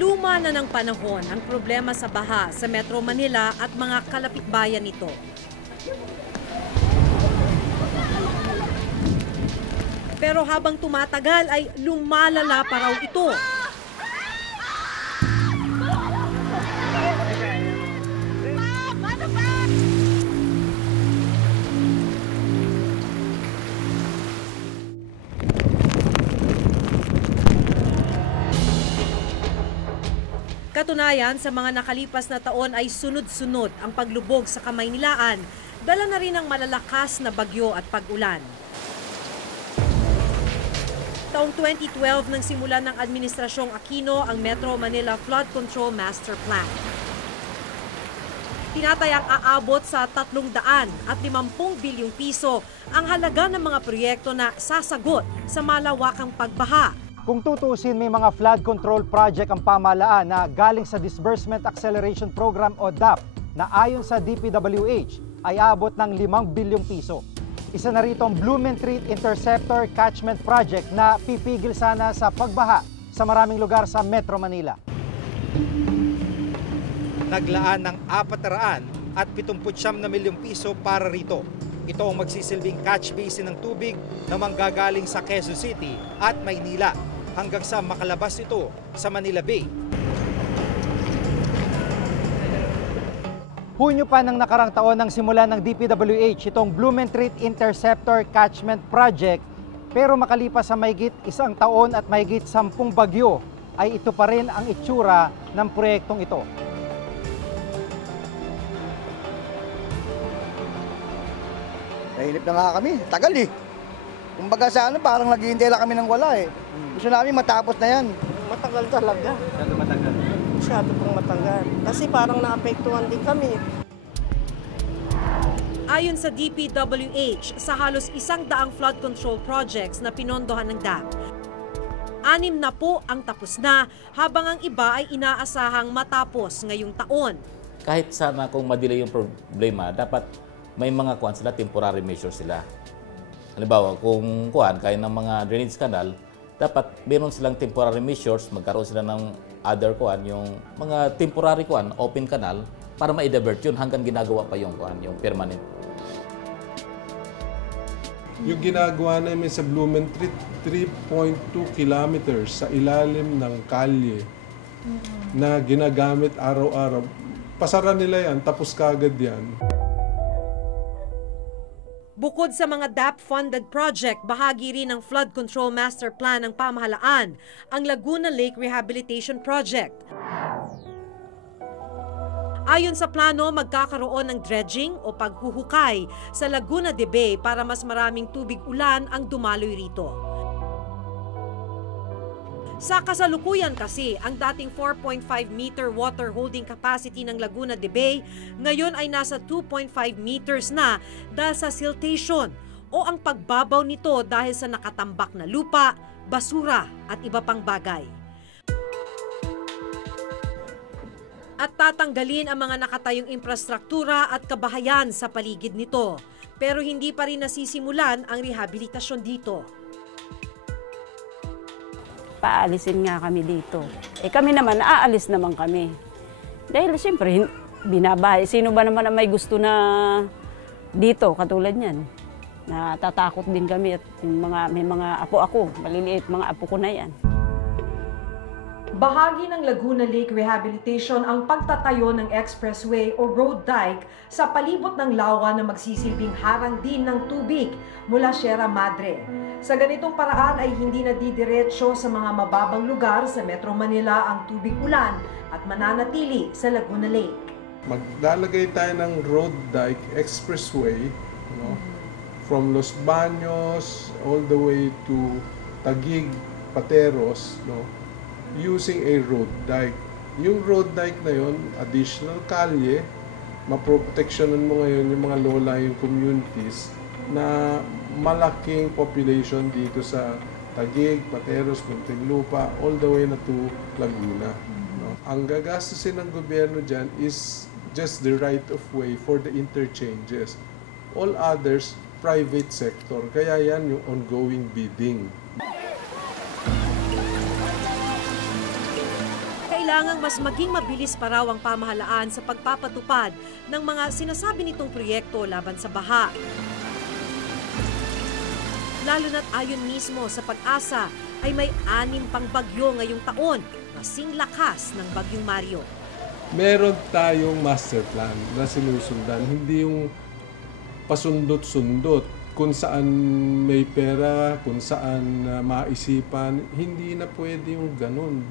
Niluma na ng panahon ang problema sa baha sa Metro Manila at mga kalapitbayan nito. Pero habang tumatagal ay lumalala pa raw ito. Katunayan, sa mga nakalipas na taon ay sunod-sunod ang paglubog sa Kamaynilaan, dala na rin ang malalakas na bagyo at pag-ulan. Taong 2012 nang simulan ng Administrasyong Aquino ang Metro Manila Flood Control Master Plan. Tinatayang aabot sa 350 bilyong piso ang halaga ng mga proyekto na sasagot sa malawakang pagbaha. Kung tutuusin, may mga flood control project ang pamahalaan na galing sa Disbursement Acceleration Program o DAP na ayon sa DPWH ay aabot ng 5 bilyong piso. Isa na rito ang Blumentritt Interceptor Catchment Project na pipigil sana sa pagbaha sa maraming lugar sa Metro Manila. Naglaan ng 479 milyong piso para rito. Ito ang magsisilbing catch basin ng tubig na manggagaling sa Quezon City at Maynila hanggang sa makalabas ito sa Manila Bay. Hunyo pa ng nakarang taon nang simula ng DPWH itong Blumentritt Interceptor Catchment Project, pero makalipas sa mahigit 1 taon at mahigit 10 bagyo ay ito pa rin ang itsura ng proyektong ito. Nahilip na nga kami. Tagal eh. Kumbaga sa ano, parang naghihintay lang kami ng wala eh. Gusto namin matapos na yan. Matagal talaga. Masyado matagal. Masyado pong matagal. Kasi parang naapektuhan din kami. Ayon sa DPWH, sa halos 100 flood control projects na pinondohan ng DAP, 6 na po ang tapos na, habang ang iba ay inaasahang matapos ngayong taon. Kahit sana kung madelay yung problema, dapat may mga sila, temporary measures sila. Halimbawa, kung kaya ng mga drainage canal, dapat meron silang temporary measures, magkaroon sila ng other yung mga temporary open canal, para ma-divert yun hanggang ginagawa pa yung permanent. Yung ginagawa namin sa Blumentritt, 3.2 kilometers sa ilalim ng kalye na ginagamit araw-araw. Pasara nila yan, tapos kagad yan. Bukod sa mga DAP-funded project, bahagi rin ng Flood Control Master Plan ng pamahalaan, ang Laguna Lake Rehabilitation Project. Ayon sa plano, magkakaroon ng dredging o paghuhukay sa Laguna de Bay para mas maraming tubig ulan ang dumaloy rito. Sa kasalukuyan kasi, ang dating 4.5-meter water holding capacity ng Laguna de Bay ngayon ay nasa 2.5 meters na dahil sa siltation o ang pagbabaw nito dahil sa nakatambak na lupa, basura at iba pang bagay. At tatanggalin ang mga nakatayong infrastruktura at kabahayan sa paligid nito. Pero hindi pa rin nasisimulan ang rehabilitasyon dito. Paalisin nga kami dito. Kami naman, aalis naman kami. Dahil siyempre, binabahay. Sino ba naman ang may gusto na dito, katulad niyan? Natatakot din kami at may mga apo ako, maliliit mga apo ko na yan. Bahagi ng Laguna Lake Rehabilitation ang pagtatayo ng expressway o road dike sa palibot ng lawa na magsisilbing harang din ng tubig mula Sierra Madre. Sa ganitong paraan ay hindi na didiretso sa mga mababang lugar sa Metro Manila ang tubig ulan at mananatili sa Laguna Lake. Maglalagay tayo ng road dike expressway, from Los Baños all the way to Taguig, Pateros, using a road dike. Yung road dike na yon, additional kalye, maproteksyonan mo ngayon yung mga low-lying communities na malaking population dito sa Taguig, Pateros, Muntinlupa, all the way na to Laguna. Ang gagastusin ng gobyerno dyan is just the right of way for the interchanges. All others, private sector. Kaya yan yung ongoing bidding. Kailangang mas maging mabilis pa raw ang pamahalaan sa pagpapatupad ng mga sinasabi nitong proyekto laban sa baha. Lalo na't ayon mismo sa Pag-asa ay may 6 pang bagyo ngayong taon, kasing lakas ng Bagyong Mario. Meron tayong master plan na sinusundan, hindi yung pasundot-sundot kung saan may pera, kung saan maisipan, hindi na pwede yung ganun.